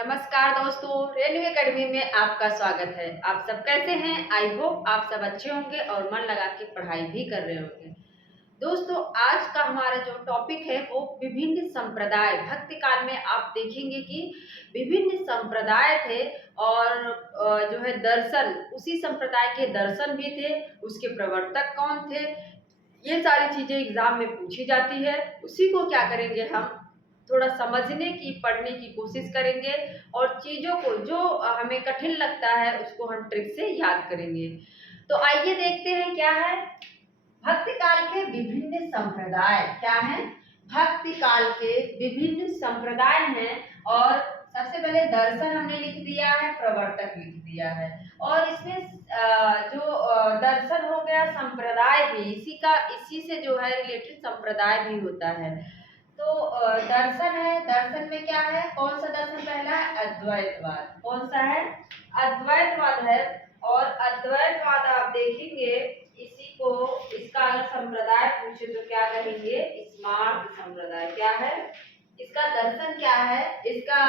नमस्कार दोस्तों, railway academy में आपका स्वागत है। आप सब कैसे हैं? आई होप आप सब अच्छे होंगे और मन लगा के पढ़ाई भी कर रहे होंगे। दोस्तों, आज का हमारा जो टॉपिक है वो विभिन्न संप्रदाय। भक्ति काल में आप देखेंगे कि विभिन्न संप्रदाय थे और जो है दर्शन, उसी संप्रदाय के दर्शन भी थे, उसके प्रवर्तक कौन थे, ये सारी चीजें एग्जाम में पूछी जाती है। उसी को क्या करेंगे, हम थोड़ा समझने की, पढ़ने की कोशिश करेंगे और चीज़ों को जो हमें कठिन लगता है उसको हम ट्रिक से याद करेंगे। तो आइए देखते हैं क्या है भक्ति काल के विभिन्न संप्रदाय। क्या है? भक्ति काल के विभिन्न संप्रदाय हैं और सबसे पहले दर्शन हमने लिख दिया है, प्रवर्तक लिख दिया है और इसमें जो दर्शन हो गया, संप्रदाय भी इसी से जो है रिलेटेड संप्रदाय भी होता है। तो दर्शन है, दर्शन में क्या है, कौन सा दर्शन पहला है? अद्वैतवाद। कौन सा है? अद्वैतवाद है। और अद्वैतवाद आप देखेंगे, इसी को, इसका अगर संप्रदाय पूछे तो क्या कहेंगे? स्मार्त संप्रदाय। क्या है इसका दर्शन? क्या है इसका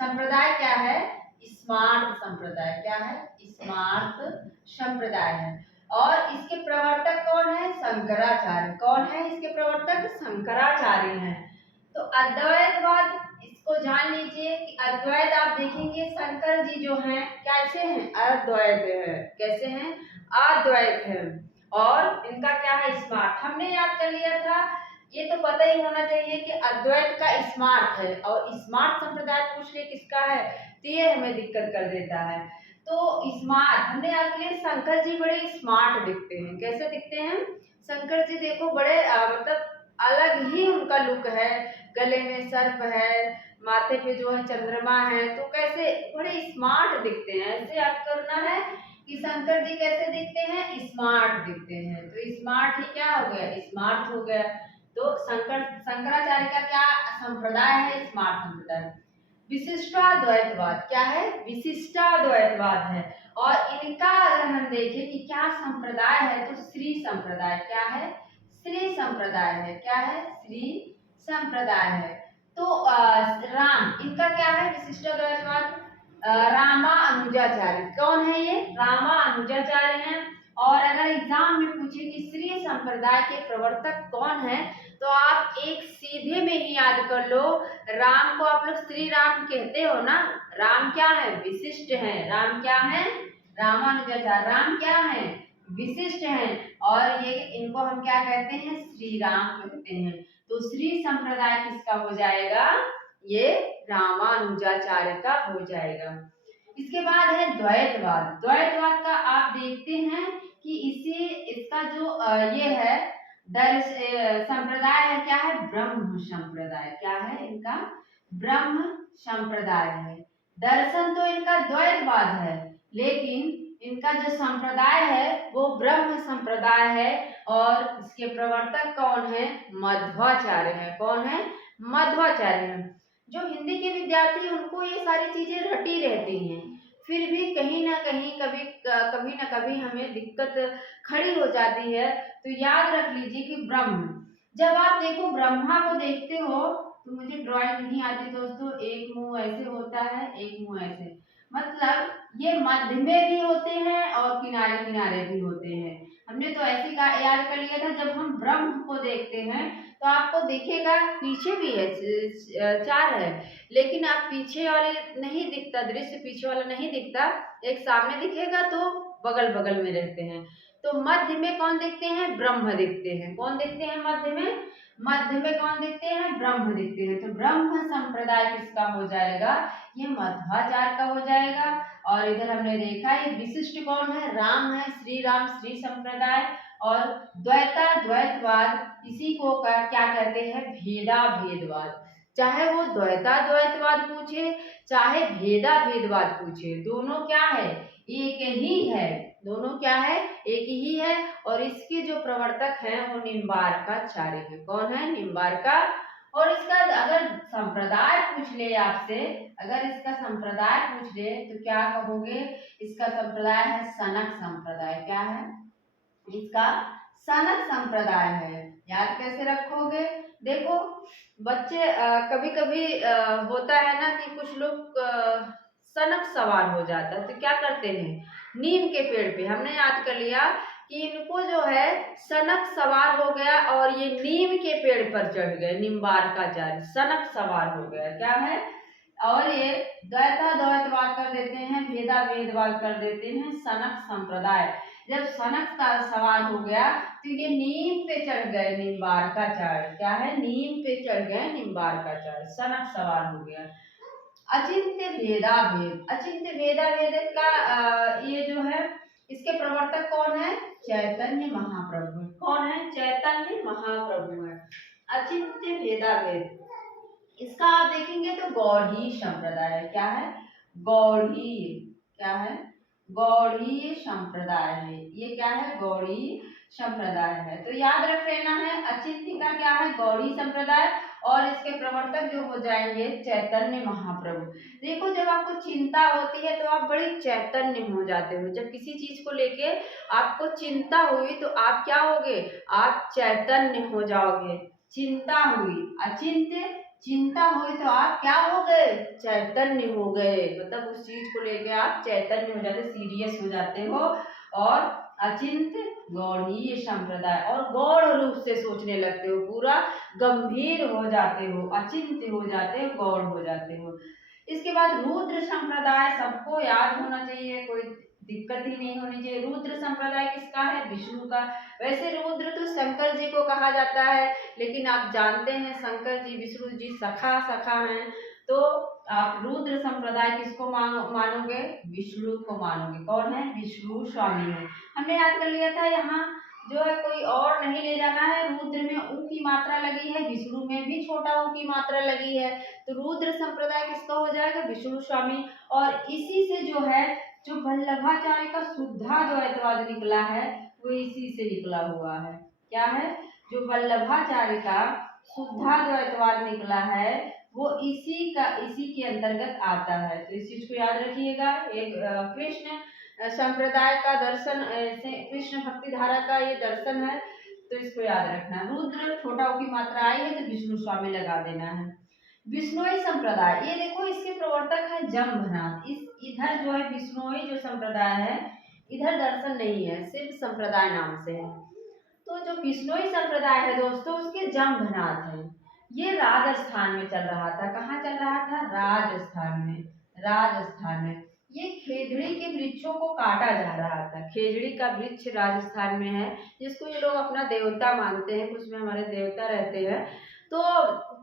संप्रदाय? क्या है? स्मार्त संप्रदाय। क्या है? स्मार्त संप्रदाय है। और इसके प्रवर्तक कौन है? शंकराचार्य। कौन है इसके प्रवर्तक? शंकराचार्य हैं। तो अद्वैतवाद, इसको जान लीजिए कि अद्वैत आप देखेंगे शंकर जी जो हैं कैसे हैं? अद्वैत है। कैसे हैं? अद्वैत है। और इनका क्या है? स्मार्ट। हमने याद कर लिया था, ये तो पता ही होना चाहिए कि अद्वैत का स्मार्ट है और स्मार्ट संप्रदाय पूछ ले किसका है तो ये हमें दिक्कत कर देता है। तो स्मार्ट हमने याद किया, शंकर जी बड़े स्मार्ट दिखते हैं। कैसे दिखते हैं शंकर जी? देखो बड़े मतलब अलग ही उनका लुक है, गले में सर्प है, माथे पे जो है चंद्रमा है, तो कैसे बड़े स्मार्ट दिखते हैं। ऐसे याद करना है कि शंकर जी कैसे दिखते हैं? स्मार्ट दिखते हैं। तो स्मार्ट ही क्या हो गया? स्मार्ट हो गया। तो शंकराचार्य का क्या संप्रदाय है? स्मार्ट संप्रदाय। विशिष्टाद्वैतवाद। क्या है? विशिष्टाद्वैतवाद है। और इनका अगर हम देखें कि क्या संप्रदाय है तो श्री संप्रदाय। क्या है? श्री संप्रदाय है। क्या है? श्री संप्रदाय है। तो राम, इनका क्या है? विशिष्टाद्वैतवाद। रामानुजाचार्य। कौन है ये? रामानुजाचार्य हैं। और अगर एग्जाम में पूछे कि श्री संप्रदाय के प्रवर्तक कौन है तो आप एक सीधे में ही याद कर लो, राम को आप लोग श्री राम कहते हो ना। राम क्या है? विशिष्ट है। राम क्या है? रामानुजाचार्य। राम क्या है? विशिष्ट है। और ये इनको हम क्या कहते हैं? श्री राम कहते हैं। तो श्री संप्रदाय किसका हो जाएगा? ये रामानुजाचार्य का हो जाएगा। इसके बाद है द्वैतवाद। द्वैतवाद का आप देखते हैं कि इसका जो ये है संप्रदाय है। क्या है? ब्रह्म संप्रदाय। क्या है इनका? ब्रह्म संप्रदाय है। दर्शन तो इनका द्वैतवाद है, लेकिन इनका जो संप्रदाय है वो ब्रह्म संप्रदाय है। और इसके प्रवर्तक कौन है? मध्वाचार्य है। कौन है? मध्वाचार्य है। जो हिंदी के विद्यार्थी उनको ये सारी चीजें रटी रहती हैं, फिर भी कहीं ना कहीं कभी ना कभी हमें दिक्कत खड़ी हो जाती है। तो याद रख लीजिए कि ब्रह्म, जब आप देखो ब्रह्मा को देखते हो, तो मुझे ड्राइंग नहीं आती दोस्तों, एक मुंह ऐसे होता है, एक मुंह ऐसे, मतलब ये मध्य में भी होते हैं और किनारे किनारे भी होते हैं। हमने तो ऐसे का याद कर लिया था। जब हम ब्रह्म को देखते हैं तो आपको दिखेगा पीछे भी है, चार है, लेकिन आप पीछे वाले नहीं दिखता, दृश्य पीछे वाला नहीं दिखता, एक सामने दिखेगा तो बगल बगल में रहते हैं। तो मध्य में कौन दिखते हैं? ब्रह्म दिखते हैं। कौन दिखते हैं मध्य में? मध्य में कौन दिखते हैं? ब्रह्म दिखते हैं। तो ब्रह्म संप्रदाय किसका हो जाएगा? ये मध्वाचार्य का हो जाएगा। और इधर हमने देखा ये विशिष्ट कौन है? राम है, श्री राम, श्री संप्रदाय। और द्वैतवाद, इसी को क्या कहते हैं? भेदा भेदवाद। चाहे वो द्वैतवाद पूछे, चाहे भेदा भेदवाद पूछे, दोनों क्या है? एक ही है। दोनों क्या है? एक ही है। और इसके जो प्रवर्तक हैं वो निम्बार्काचार्य है। कौन है? निम्बार्का। और इसका अगर संप्रदाय पूछ ले आपसे, अगर इसका संप्रदाय पूछ ले तो क्या कहोगे? इसका संप्रदाय है सनक संप्रदाय। क्या है इसका? सनक संप्रदाय है। याद कैसे रखोगे? देखो बच्चे कभी कभी होता है ना कि कुछ कुछ लोग सनक सवार हो जाता है तो क्या करते हैं, नीम के पेड़ पे, हमने याद कर लिया कि इनको जो है सनक सवार हो गया और ये नीम के पेड़ पर चढ़ गए, निम्बार का जाल सनक सवार हो गया, क्या है, और ये द्वैता द्वैतवाद कर देते हैं, भेदा भेदवाद कर देते हैं, सनक संप्रदाय। जब सनक का सवार हो गया तो ये नीम पे चढ़ गए, निम्बार का चाड़, क्या है, नीम पे चढ़ गए निम्बार का चाड़, सनक सवार हो गया। अचिंत्य भेदा भेद, अचिंत्य भेदा भेद का ये जो है इसके प्रवर्तक कौन है, चैतन्य महाप्रभु। कौन है, चैतन्य महाप्रभु है। अचिंत्य भेदा भेद, इसका आप देखेंगे तो गौड़ी संप्रदाय है, क्या है, गौड़ी, क्या है, गौड़ी संप्रदाय है, ये क्या है, गौड़ी संप्रदाय है। तो याद रख लेना है, अचिंत्य का क्या है, गौड़ी संप्रदाय, और इसके प्रवर्तक जो हो जाएंगे चैतन्य महाप्रभु। देखो जब आपको चिंता होती है तो आप बड़ी चैतन्य हो जाते हो, जब किसी चीज को लेके आपको चिंता हुई तो आप क्या होगे, आप चैतन्य हो जाओगे। चिंता हुई, अचिंत्य, चिंता हुई तो आप क्या हो गए, चैतन्य हो गए, मतलब उस चीज को लेके आप चैतन्य हो जाते, सीरियस हो जाते हो। और अचिंत्य गौड़ीय संप्रदाय, और गौड़ रूप से सोचने लगते हो, पूरा गंभीर हो जाते हो, अचिंत्य हो जाते हो, गौड़ हो जाते हो। इसके बाद रुद्र संप्रदाय, सबको याद होना चाहिए, कोई दिक्कत ही नहीं होनी चाहिए। रुद्र संप्रदाय किसका है, विष्णु का। वैसे रुद्र तो शंकर जी को कहा जाता है, लेकिन आप जानते हैं शंकर जी विष्णु जी सखा सखा हैं, तो आप रुद्र संप्रदाय किसको मानोगे, विष्णु को मानोगे। कौन है, विष्णु स्वामी है। हमने याद कर लिया था, यहाँ जो है कोई और नहीं ले जाना है, रुद्र में ऊ की मात्रा लगी है, विष्णु में भी छोटा ऊ की मात्रा लगी है, तो रुद्र संप्रदाय किसका हो जाएगा, विष्णु स्वामी। और इसी से जो है जो वल्लभाचार्य का शुद्धाद्वैतवाद निकला है वो इसी से निकला हुआ है, क्या है, जो वल्लभाचार्य का शुद्धाद्वैतवाद निकला है वो इसी के अंतर्गत आता है। तो इस चीज को याद रखिएगा। एक कृष्ण संप्रदाय का दर्शन, कृष्ण भक्ति धारा का ये दर्शन है, तो इसको याद रखना। रुद्र छोटा ऊ की मात्रा आई है तो विष्णु स्वामी लगा देना है। विष्णोई संप्रदाय, ये देखो इसके प्रवर्तक है जम्भनाथ। इस इधर जो है विष्णोई जो संप्रदाय है, इधर दर्शन नहीं है, सिर्फ संप्रदाय नाम से है। तो जो विष्णोई संप्रदाय है दोस्तों, उसके जम्भनाथ है, ये राजस्थान में चल रहा था। कहाँ चल रहा था, राजस्थान में, राजस्थान में। ये खेजड़ी के वृक्षों को काटा जा रहा था। खेजड़ी का वृक्ष राजस्थान में है, जिसको ये लोग अपना देवता मानते हैं, कुछ में हमारे देवता रहते हैं, तो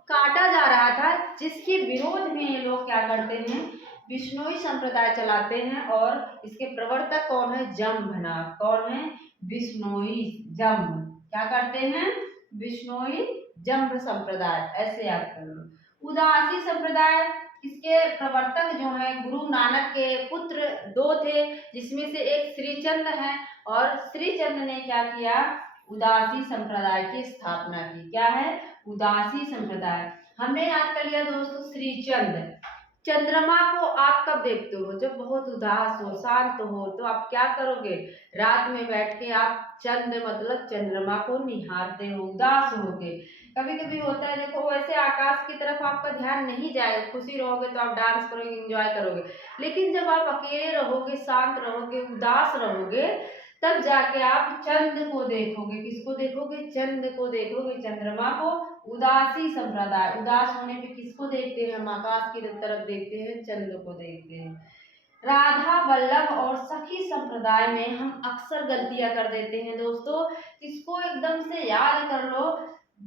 काटा जा रहा था, जिसके विरोध में ये लोग क्या करते हैं, विष्णोई संप्रदाय चलाते हैं। और इसके प्रवर्तक कौन है, जम्भनाथ। कौन है, विष्णोई जम्भ, क्या करते हैं, विष्णोई जम्भ संप्रदाय, ऐसे याद कर लो। उदासी संप्रदाय, इसके प्रवर्तक जो है गुरु नानक के पुत्र दो थे, जिसमें से एक श्रीचंद है, और श्रीचंद ने क्या किया, उदासी संप्रदाय की स्थापना की। क्या है, उदासी संप्रदाय। हमने याद कर लिया दोस्तों श्रीचंद। चंद्रमा को आप कब देखते हो, जब बहुत उदास हो, शांत हो, तो आप क्या करोगे, रात में बैठ के आप चंद मतलब चंद्रमा को निहारते हो, उदास होके। कभी कभी होता है, देखो वैसे आकाश की तरफ आपका ध्यान नहीं जाएगा, खुशी रहोगे तो आप डांस करोगे, एंजॉय करोगे, लेकिन जब आप अकेले रहोगे, शांत रहोगे, उदास रहोगे, तब जाके आप चंद को देखोगे। किसको देखोगे, चंद को देखोगे, चंद्रमा को। उदासी संप्रदाय, उदास होने पे किसको देखते हैं, हम आकाश की तरफ देखते हैं, चंद को देखते हैं। राधा वल्लभ और सखी संप्रदाय में हम अक्सर गलतियां कर देते हैं दोस्तों, इसको एकदम से याद कर लो।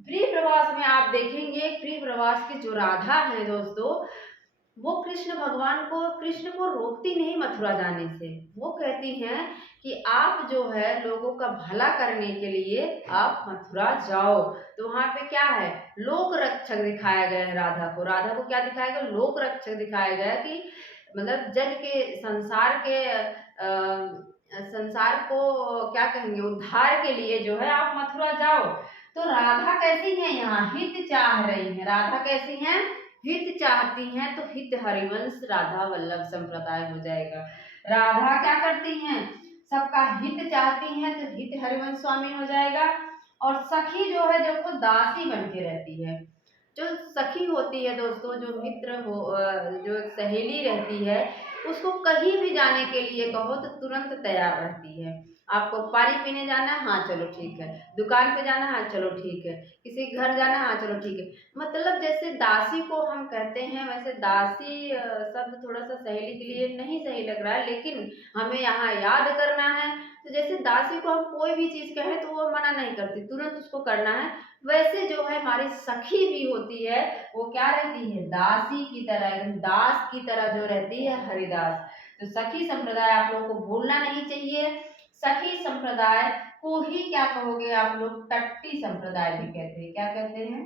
प्रिय प्रवास में आप देखेंगे, प्रिय प्रवास की जो राधा है दोस्तों, वो कृष्ण को रोकती नहीं मथुरा जाने से। वो कहती हैं कि आप जो है लोगों का भला करने के लिए आप मथुरा जाओ। तो वहां पे क्या है, लोक रक्षक दिखाया गया है राधा को। राधा को क्या दिखाया गया, लोक रक्षक दिखाया गया, कि मतलब जग के संसार को क्या कहेंगे, उद्धार के लिए जो है आप मथुरा जाओ। तो राधा कैसी है, यहाँ हित चाह रही है। राधा कैसी हैं, हित चाहती हैं, तो हित हरिवंश राधा वल्लभ संप्रदाय हो जाएगा। राधा क्या करती हैं, सबका हित चाहती हैं, तो हित हरिवंश स्वामी हो जाएगा। और सखी जो है देखो दासी बन के रहती है। जो सखी होती है दोस्तों, जो मित्र हो जो एक सहेली रहती है, उसको कहीं भी जाने के लिए कहो तो तुरंत तैयार रहती है। आपको पानी पीने जाना है, हाँ चलो ठीक है। दुकान पे जाना है, हाँ चलो ठीक है। किसी के घर जाना है, हाँ चलो ठीक है। मतलब जैसे दासी को हम कहते हैं, वैसे दासी शब्द थोड़ा सा सहेली के लिए नहीं सही लग रहा है, लेकिन हमें यहाँ याद करना है। तो जैसे दासी को हम कोई भी चीज़ कहें तो वो मना नहीं करती, तुरंत उसको करना है। वैसे जो है हमारी सखी भी होती है, वो क्या रहती है, दासी की तरह, एकदम दास की तरह जो रहती है, हरिदास। तो सखी संप्रदाय आप लोगों को भूलना नहीं चाहिए। सखी संप्रदाय को ही क्या कहोगे आप लोग, टट्टी संप्रदाय भी कहते हैं। क्या कहते हैं,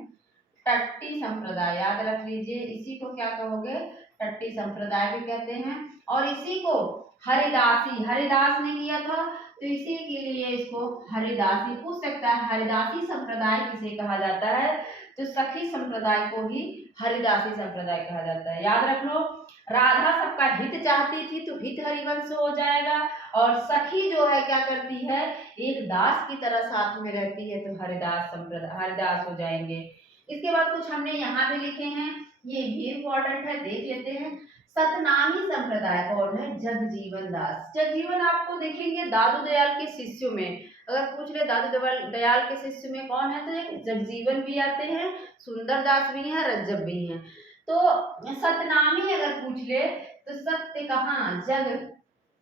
टट्टी संप्रदाय, याद रख लीजिए। इसी को क्या कहोगे, टट्टी संप्रदाय भी कहते हैं। और इसी को हरिदासी, हरिदास ने किया था तो इसी के लिए इसको हरिदासी, पूछ सकता है हरिदासी संप्रदाय किसे कहा जाता है, तो सखी संप्रदाय को ही हरिदासी संप्रदाय कहा जाता है। याद रख लो, राधा सबका हित चाहती थी तो हित हरिवंश हो जाएगा, और सखी जो है क्या करती है, एक दास की तरह साथ में रहती है, तो हरिदास संप्रदाय, हरिदास हो जाएंगे। इसके बाद कुछ हमने यहाँ भी लिखे हैं, ये भी इम्पोर्टेंट है, देख लेते हैं। सतनामी संप्रदाय कौन है, जगजीवन दास। जगजीवन आपको देखेंगे दादू दयाल के शिष्यों में, अगर पूछ ले दादू दयाल के शिष्य में कौन है, तो एक जगजीवन भी आते हैं, सुंदर दास भी हैं, रज्जब भी हैं। तो सतनामी अगर पूछ ले तो सत्य कहाँ, जग,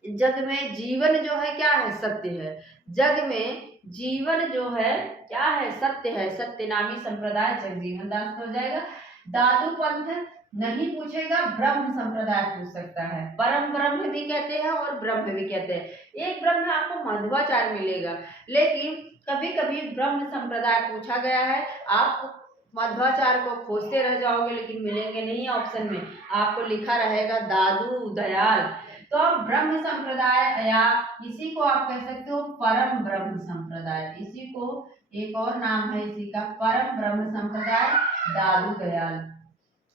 जग में जीवन जो है क्या है, सत्य है। जग में जीवन जो है क्या है, सत्य है। सत्यनामी संप्रदाय जगजीवन दास हो जाएगा। दादू पंथ नहीं पूछेगा, ब्रह्म संप्रदाय पूछ सकता है। परम ब्रह्म भी कहते हैं और ब्रह्म भी कहते हैं। एक ब्रह्म आपको मध्वाचार्य मिलेगा, लेकिन कभी कभी ब्रह्म संप्रदाय पूछा गया है। आप मध्वाचार्य को खोजते रह जाओगे लेकिन मिलेंगे नहीं ऑप्शन में, आपको लिखा रहेगा दादू दयाल। तो अब ब्रह्म संप्रदाय, या इसी को आप कह सकते हो परम ब्रह्म संप्रदाय, इसी को एक और नाम है इसी का, परम ब्रह्म संप्रदाय, दादू दयाल।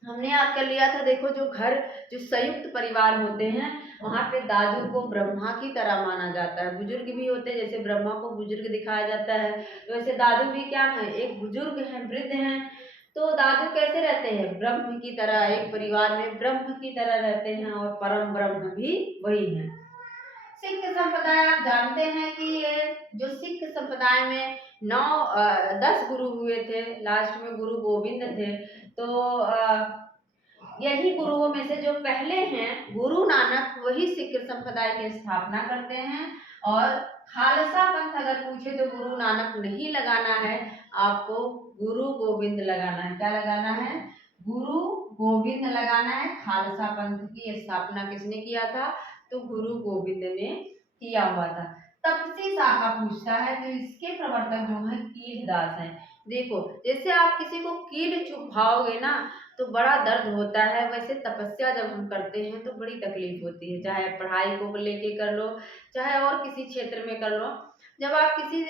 हमने याद कर लिया था, देखो जो घर, जो संयुक्त परिवार होते हैं, वहां पे दादू को ब्रह्मा की तरह माना जाता है। बुजुर्ग भी होते हैं, जैसे ब्रह्मा को बुजुर्ग दिखाया जाता है, तो वैसे दादू भी क्या है, एक बुजुर्ग है, वृद्ध हैं। तो दादू कैसे रहते हैं, ब्रह्म की तरह, एक परिवार में ब्रह्म की तरह रहते हैं, और परम ब्रह्म भी वही है। सिख संप्रदाय आप जानते हैं कि ये जो सिख संप्रदाय में 10 गुरु हुए थे, लास्ट में गुरु गोविंद थे। तो यही गुरुओं में से जो पहले हैं गुरु नानक, वही सिख संप्रदाय की स्थापना करते हैं। और खालसा पंथ अगर पूछे तो गुरु नानक नहीं लगाना है, आपको गुरु गोविंद लगाना है। क्या लगाना है, गुरु गोविंद लगाना है। खालसा पंथ की स्थापना किसने किया था, तो गुरु गोविंद ने किया हुआ था। तपसी शाखा पूछता है, तो इसके प्रवर्तक जो है कीलदास हैं। देखो जैसे आप किसी को कील चुभाओगे ना तो बड़ा दर्द होता है, वैसे तपस्या जब हम करते हैं तो बड़ी तकलीफ होती है, चाहे पढ़ाई को लेके कर लो, चाहे और किसी क्षेत्र में कर लो। जब आप किसी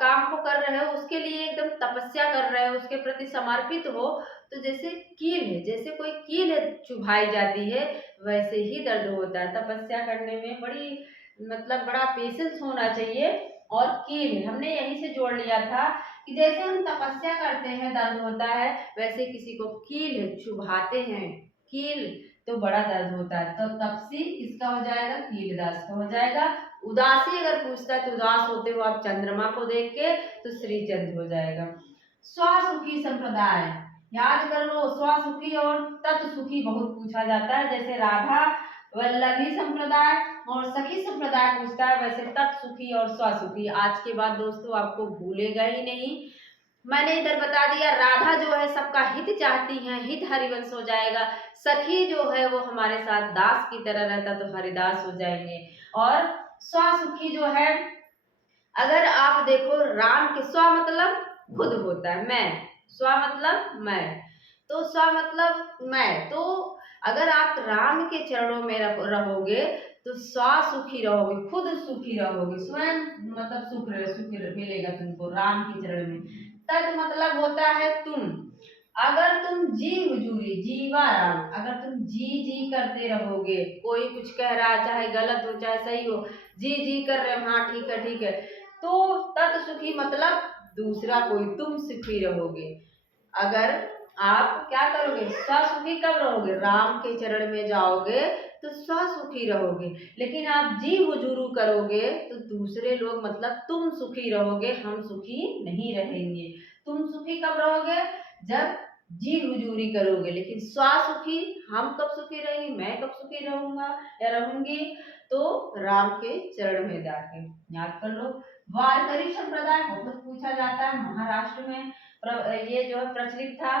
काम को कर रहे हो, उसके लिए एकदम तपस्या कर रहे हो, उसके प्रति समर्पित हो, तो जैसे कील है, जैसे कोई कील है चुभाई जाती है, वैसे ही दर्द होता है। तपस्या करने में बड़ी मतलब बड़ा पेशेंस होना चाहिए। और कील हमने यहीं से जोड़ लिया था कि जैसे हम तपस्या करते हैं दर्द होता है, वैसे किसी को कील चुभाते हैं, कील, तो बड़ा दर्द होता है। तो तपसी किसका हो जाएगा, कीलदास का हो जाएगा। उदासी अगर पूछता है तो उदास होते हो आप चंद्रमा को देख के, तो श्रीचंद हो जाएगा। स्वसुखी संप्रदाय याद कर लो, स्वसुखी और तत्सुखी बहुत पूछा जाता है। जैसे राधा वल्लभी संप्रदाय और सखी संप्रदाय पूछता है, वैसे तत्सुखी और स्वसुखी आज के बाद दोस्तों आपको भूलेगा ही नहीं। मैंने इधर बता दिया, राधा जो है सबका हित चाहती हैं, हित हरिवंश हो जाएगा। सखी जो है वो हमारे साथ दास की तरह रहता तो हरिदास हो जाएंगे। और स्वसुखी जो है, अगर आप देखो राम के स्व मतलब खुद होता है, मैं, स्व मतलब मैं, तो स्व मतलब मैं, तो अगर आप राम के चरणों में रहोगे तो स्व सुखी रहोगे, खुद सुखी रहोगे, स्वयं मतलब सुख मिलेगा तुमको राम के चरण में। तद मतलब होता है तुम, अगर तुम जी हुजूरी, जीवा राम, अगर तुम जी जी करते रहोगे, कोई कुछ कह रहा है चाहे गलत हो चाहे सही हो, जी जी कर रहे हो, हाँ ठीक है ठीक है, तो तत् सुखी मतलब दूसरा कोई, तुम सुखी रहोगे। अगर आप क्या करोगे, स्वसुखी कब रहोगे, राम के चरण में जाओगे तो स्वसुखी रहोगे। लेकिन आप जी हुजूरू करोगे तो दूसरे लोग मतलब तुम सुखी रहोगे, हम सुखी नहीं रहेंगे। तुम सुखी कब रहोगे, जब जी हुजूरी करोगे। लेकिन स्वसुखी, हम कब सुखी रहेंगे, मैं कब सुखी रहूंगा या रहूंगी, तो राम के चरण में जाके। याद कर लो। वारकरी संप्रदाय बहुत पूछा जाता है, महाराष्ट्र में ये जो है प्रचलित था।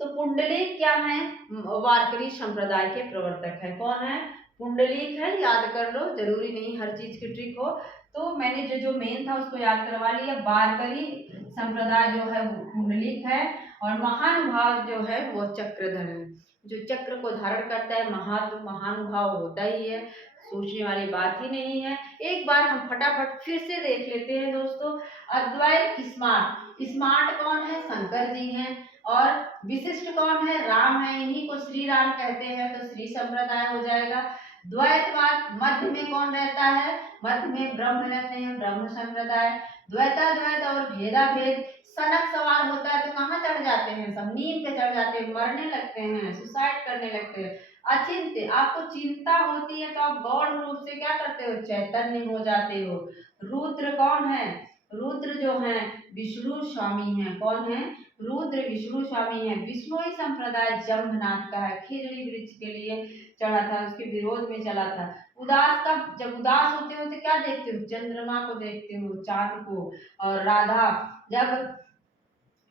तो पुंडलिक क्या है, वारकरी संप्रदाय के प्रवर्तक है। कौन है, पुंडलिक है। याद कर लो, जरूरी नहीं हर चीज की ट्रिक हो। तो मैंने जो जो मेन था उसको याद करवा लिया। वारकरी संप्रदाय जो है वो पुंडलिक है, और महानुभाव जो है वो चक्रधर है। जो चक्र को धारण करता है महानुभाव होता ही है, सोचने वाली बात ही नहीं है। एक बार हम फटाफट फिर से देख लेते हैं दोस्तों। अद्वैत स्मार्ट, स्मार्ट कौन है, शंकर जी हैं। और विशिष्ट कौन है, राम है, इन्हीं को श्री राम कहते हैं, तो श्री संप्रदाय हो जाएगा। द्वैतवाद, मध्य में कौन रहता है, मध्य में ब्रह्म रहते हैं, ब्रह्म संप्रदाय। द्वैताद्वैत और भेदा भेद, सनक सवार होता है तो कहाँ चढ़ जाते हैं, सब नीम पे चढ़ जाते हैं, मरने लगते हैं, सुसाइड करने लगते हैं। अचिंत्य, आपको चिंता होती है तो आप गौण रूप से क्या करते हो, चैतन्य हो जाते हो। रुद्र कौन है, रुद्र जो है विष्णु स्वामी है। कौन है, रुद्र विष्णु स्वामी है। विष्णुई संप्रदाय जम्भनाथ का है, खिजड़ी वृक्ष के लिए चढ़ा था, उसके विरोध में चला था। उदास का, जब उदास होते हो तो क्या देखते हो, चंद्रमा को देखते हो, चांद को। और राधा, जब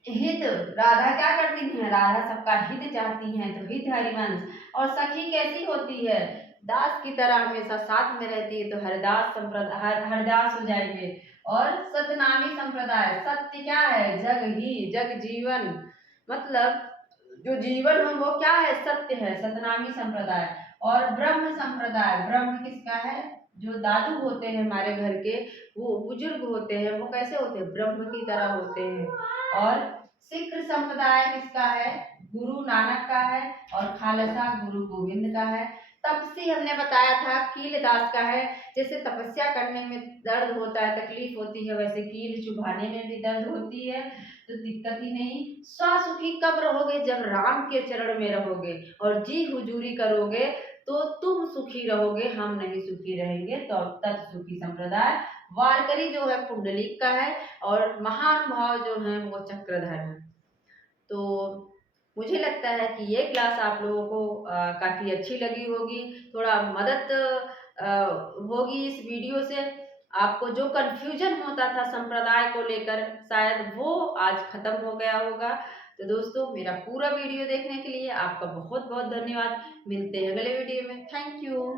हित, राधा क्या करती हैं, राधा सबका हित चाहती हैं, तो हित हरिवंश। और सखी कैसी होती है, दास की तरह हमेशा साथ में रहती है, तो हरदास संप्रदाय, हरदास हो जाएंगे। और सतनामी संप्रदाय, सत्य क्या है, जग ही, जग जीवन, मतलब जो जीवन हो वो क्या है, सत्य है, सतनामी संप्रदाय। और ब्रह्म संप्रदाय, ब्रह्म किसका है, जो दादू होते हैं हमारे घर के, वो बुजुर्ग होते हैं, वो कैसे होते हैं, ब्रह्म की तरह होते हैं। और सिख संप्रदाय किसका है, गुरु नानक का है। और खालसा गुरु गोविंद का है। तपसी हमने बताया था कीलदास का है। जैसे तपस्या करने में दर्द होता है, तकलीफ होती है, वैसे कील चुभाने में भी दर्द होती है, तो दिक्कत ही नहीं। स्वसुखी कब रहोगे, जब राम के चरण में रहोगे और जी हुजूरी करोगे तो तुम सुखी रहोगे, हम नहीं सुखी रहेंगे, तो तब सुखी संप्रदाय। वारकरी जो है पुंडलिक का है, और महानुभाव जो है वो चक्रधर है। तो मुझे लगता है कि ये क्लास आप लोगों को काफ़ी अच्छी लगी होगी, थोड़ा मदद होगी इस वीडियो से। आपको जो कन्फ्यूजन होता था संप्रदाय को लेकर, शायद वो आज खत्म हो गया होगा। तो दोस्तों, मेरा पूरा वीडियो देखने के लिए आपका बहुत बहुत धन्यवाद। मिलते हैं अगले वीडियो में। Thank you.